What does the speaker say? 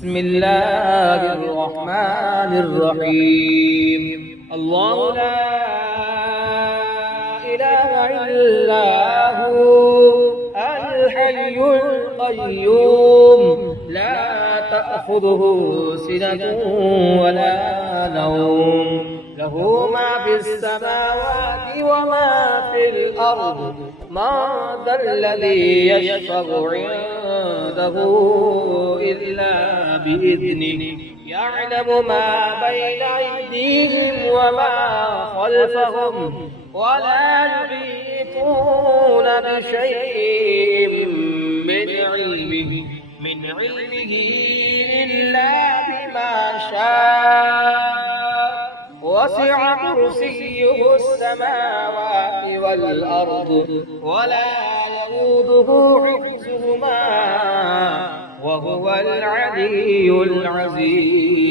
بسم الله الرحمن الرحيم. الله لا إله إلا هو الحي القيوم لا تأخذه سنة ولا نوم له ما في السماوات وما في الأرض ما ذا الذي يشفع عنده إلا بإذنه يعلم ما بين أيديهم وما خلفهم ولا يحيطون بشيء من علمه إلا بما شاء وسع كرسيه السماوات والأرض ولا يؤوده حفظهما وهو العلي العظيم.